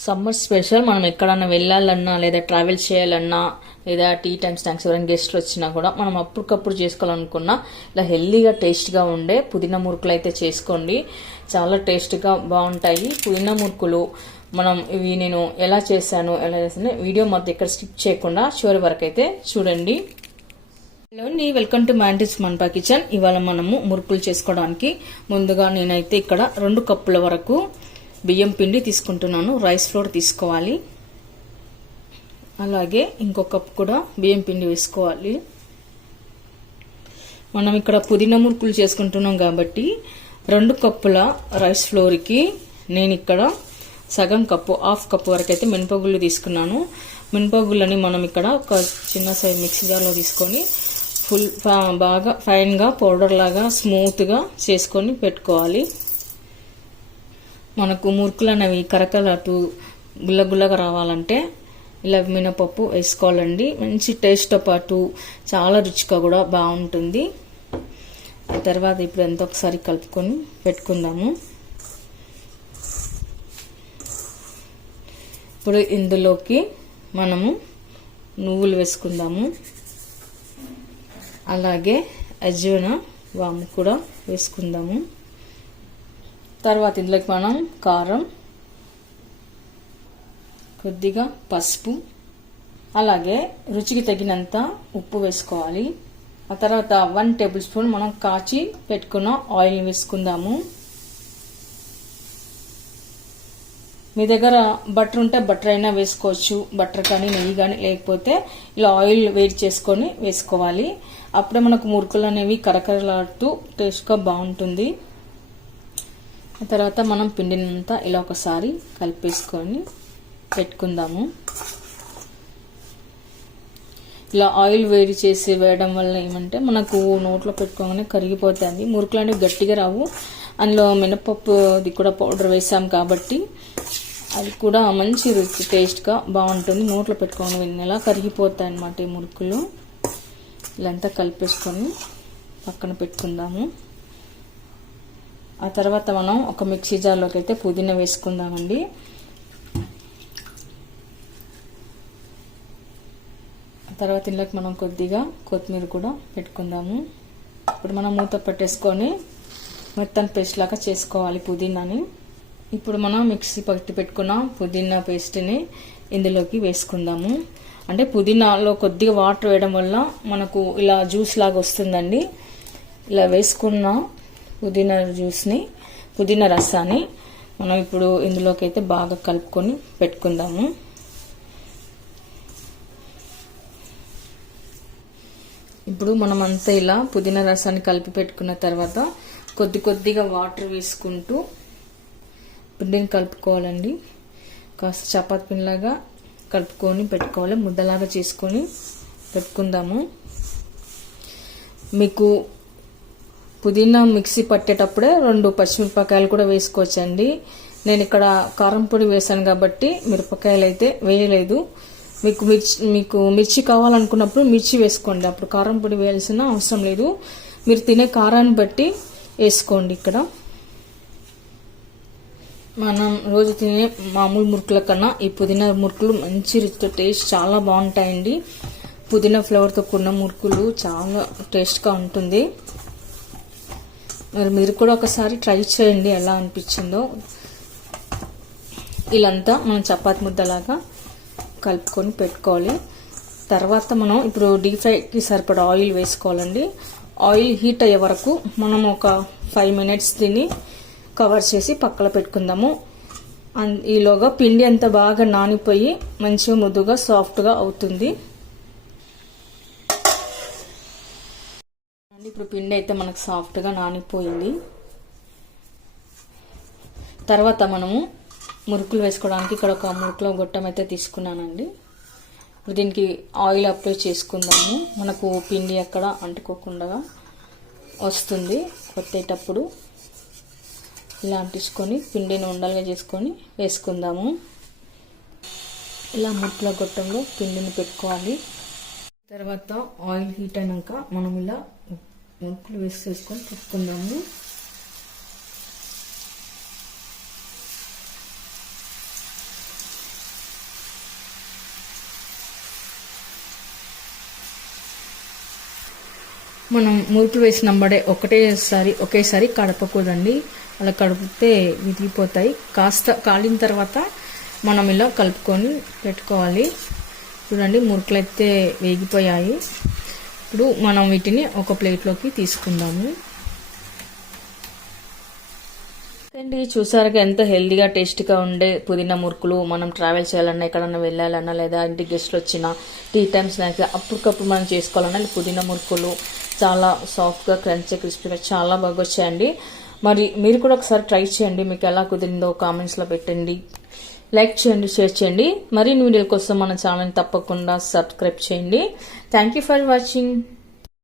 Summer special మనం ఎక్కడన్నా వెళ్ళాలన్నా లేదా ట్రావెల్ చేయాలన్నా లేదా టీ టైమ్ స్నాక్స్ ఎవరైనా గెస్ట్లు వచ్చినా కూడా మనం అప్పటికప్పుడు చేసుకోవాలనుకున్నా ఇలా హెల్దీగా టేస్ట్గా ఉండే పుదీనా మురుకులు అయితే చేసుకోండి. చాలా టేస్ట్గా బాగుంటాయి పుదీనా మురుకులు. మనం ఇవి నేను ఎలా చేశాను వీడియో మొత్తం ఎక్కడ స్కిప్ చేయకుండా చివరి వరకు అయితే చూడండి. హలో అండి, welcome to mantis Monpa kitchen. ఇవాళ మనము మురుకులు చేసుకోవడానికి ముందుగా నేనైతే ఇక్కడ 2 కప్పుల వరకు బియ్యం పిండి తీసుకుంటున్నాను. రైస్ ఫ్లోర్ తీసుకోవాలి. అలాగే ఇంకొక కప్పు కూడా బియ్యం పిండి వేసుకోవాలి. మనం ఇక్కడ పుదీనా మురుకులు చేసుకుంటున్నాం కాబట్టి 2 కప్పుల రైస్ ఫ్లోర్కి నేను ఇక్కడ సగం కప్పు, హాఫ్ కప్పు వరకు అయితే మినపగుళ్ళు తీసుకున్నాను. మినపగుళ్ళని మనం ఇక్కడ ఒక చిన్న సైజ్ మిక్సీ జార్లో తీసుకొని ఫుల్ బాగా ఫైన్గా పౌడర్ లాగా స్మూత్గా చేసుకొని పెట్టుకోవాలి. మనకు మురుకులు అనేవి కరకరటు గుల్లగుల్లగా రావాలంటే ఇలా మినపప్పు వేసుకోవాలండి. మంచి టేస్ట్తో పాటు చాలా రుచిగా కూడా బాగుంటుంది. ఆ తర్వాత ఇప్పుడు ఎంత ఒకసారి కలుపుకొని పెట్టుకుందాము. ఇప్పుడు ఇందులోకి మనము నువ్వులు వేసుకుందాము. అలాగే అజ్వైన వాము కూడా వేసుకుందాము. తర్వాత ఇందులోకి మనం కారం, కొద్దిగా పసుపు, అలాగే రుచికి తగినంత ఉప్పు వేసుకోవాలి. ఆ తర్వాత 1 టేబుల్ స్పూన్ మనం కాచి పెట్టుకున్న ఆయిల్ వేసుకుందాము. మీ దగ్గర బటర్ ఉంటే బటర్ అయినా వేసుకోవచ్చు, బటర్ కానీ నెయ్యి కానీ, లేకపోతే ఇలా ఆయిల్ వేడి చేసుకొని వేసుకోవాలి. అప్పుడే మనకు మురుకులు అనేవి కరకరలాడుతూ టేస్ట్గా బాగుంటుంది. తర్వాత మనం పిండినంతా ఇలా ఒకసారి కలిపేసుకొని పెట్టుకుందాము. ఇలా ఆయిల్ వేడి చేసి వేయడం వల్ల ఏమంటే మనకు నోట్లో పెట్టుకోగానే కరిగిపోతుంది. మురుకులు అనేవి గట్టిగా రావు. అందులో మినపప్పుది కూడా పౌడర్ వేసాం కాబట్టి అది కూడా మంచి రుచి టేస్ట్గా బాగుంటుంది. నోట్లో పెట్టుకోగానే వెన్నెలా కరిగిపోతాయి అన్నమాట ఈ మురుకులు. ఇలాంతా కలిపేసుకొని పక్కన పెట్టుకుందాము. ఆ తర్వాత మనం ఒక మిక్సీ జార్లోకి అయితే పుదీనా వేసుకుందామండి. ఆ తర్వాత ఇందులోకి మనం కొద్దిగా కొత్తిమీర కూడా పెట్టుకుందాము. ఇప్పుడు మనం మూత పెట్టేసుకొని మొత్తం పేస్ట్ లాగా చేసుకోవాలి పుదీనాని. ఇప్పుడు మనం మిక్సీ పట్టి పెట్టుకున్న పుదీనా పేస్ట్ని ఇందులోకి వేసుకుందాము. అంటే పుదీనాలో కొద్దిగా వాటర్ వేయడం వల్ల మనకు ఇలా జ్యూస్ లాగా వస్తుందండి. ఇలా వేసుకున్న పుదీనా జ్యూస్ని, పుదీనా రసాన్ని మనం ఇప్పుడు ఇందులోకి అయితే బాగా కలుపుకొని పెట్టుకుందాము. ఇప్పుడు మనం అంతా ఇలా పుదీనా రసాన్ని కలిపి పెట్టుకున్న తర్వాత కొద్దిగా వాటర్ వేసుకుంటూ పిండిని కలుపుకోవాలండి. కాస్త చపాతీ పిండిలాగా కలుపుకొని పెట్టుకోవాలి. ముద్దలాగా చేసుకొని పెట్టుకుందాము. మీకు పుదీనా మిక్సీ పట్టేటప్పుడే 2 పచ్చిమిరపకాయలు కూడా వేసుకోవచ్చండి. నేను ఇక్కడ కారం పొడి వేసాను కాబట్టి మిరపకాయలు అయితే వేయలేదు. మీకు మిర్చి కావాలనుకున్నప్పుడు మిర్చి వేసుకోండి. అప్పుడు కారం పొడి వేయాల్సిన అవసరం లేదు. మీరు తినే కారాన్ని బట్టి వేసుకోండి. ఇక్కడ మనం రోజు తినే మామూలు మురుకుల కన్నా ఈ పుదీనా మురుకులు మంచి రుచితో టేస్ట్ చాలా బాగుంటాయండి. పుదీనా ఫ్లేవర్తో కూడిన మురుకులు చాలా టేస్ట్గా ఉంటుంది. మరి మీరు కూడా ఒకసారి ట్రై చేయండి ఎలా అనిపించిందో. ఇలాంతా మనం చపాతీ ముద్దలాగా కలుపుకొని పెట్టుకోవాలి. తర్వాత మనం ఇప్పుడు డీప్ ఫ్రైకి సరిపడా ఆయిల్ వేసుకోవాలండి. ఆయిల్ హీట్ అయ్యే వరకు మనం ఒక 5 మినిట్స్ దీన్ని కవర్ చేసి పక్కన పెట్టుకుందాము. ఈలోగా పిండి అంతా బాగా నానిపోయి మంచిగా మృదుగా సాఫ్ట్గా అవుతుంది. ఇప్పుడు పిండి అయితే మనకు సాఫ్ట్గా నానిపోయింది. తర్వాత మనము మురుకులు వేసుకోవడానికి ఇక్కడ ఒక మురుకులో గొట్టం అయితే తీసుకున్నానండి. ఇప్పుడు దీనికి ఆయిల్ అప్లై చేసుకుందాము. మనకు పిండి ఎక్కడ అంటుకోకుండా వస్తుంది. కొట్టేటప్పుడు ఇలా అంటించుకొని పిండిని ఉండలుగా చేసుకొని వేసుకుందాము. ఇలా ముట్ల గొట్టంలో పిండిని పెట్టుకోవాలి. తర్వాత ఆయిల్ హీట్ అయినాక మనం ఇలా మురుకులు వేసుకొని పెట్టుకుందాము. మనం మురుకులు వేసినంబడే ఒకేసారి కడపకూడదండి. అలా కడిపితే విరిగిపోతాయి. కాస్త కాలిన తర్వాత మనం ఇలా కలుపుకొని పెట్టుకోవాలి. చూడండి, మురుకులు అయితే వేగిపోయాయి. ఇప్పుడు మనం వీటిని ఒక ప్లేట్లోకి తీసుకుందాము. అండి, చూసారుగా ఎంత హెల్దీగా టేస్టీగా ఉండే పుదీనా మురుకులు. మనం ట్రావెల్ చేయాలన్నా, ఎక్కడన్నా వెళ్ళాలన్నా, లేదా ఇంటి గెస్ట్లు వచ్చినా, టీ టైమ్ స్నాక్స్ అప్పటికప్పుడు మనం చేసుకోవాలన్నా పుదీనా మురుకులు చాలా సాఫ్ట్గా, క్రంచీ, క్రిస్పీగా చాలా బాగా వచ్చాయండి. మరి మీరు కూడా ఒకసారి ట్రై చేయండి. మీకు ఎలా కుదిరిందో కామెంట్స్లో పెట్టండి. లైక్ చేయండి, షేర్ చేయండి. మరిన్ని వీడియోల కోసం మన ఛానల్ని తప్పకుండా సబ్స్క్రైబ్ చేయండి. Thank you for watching.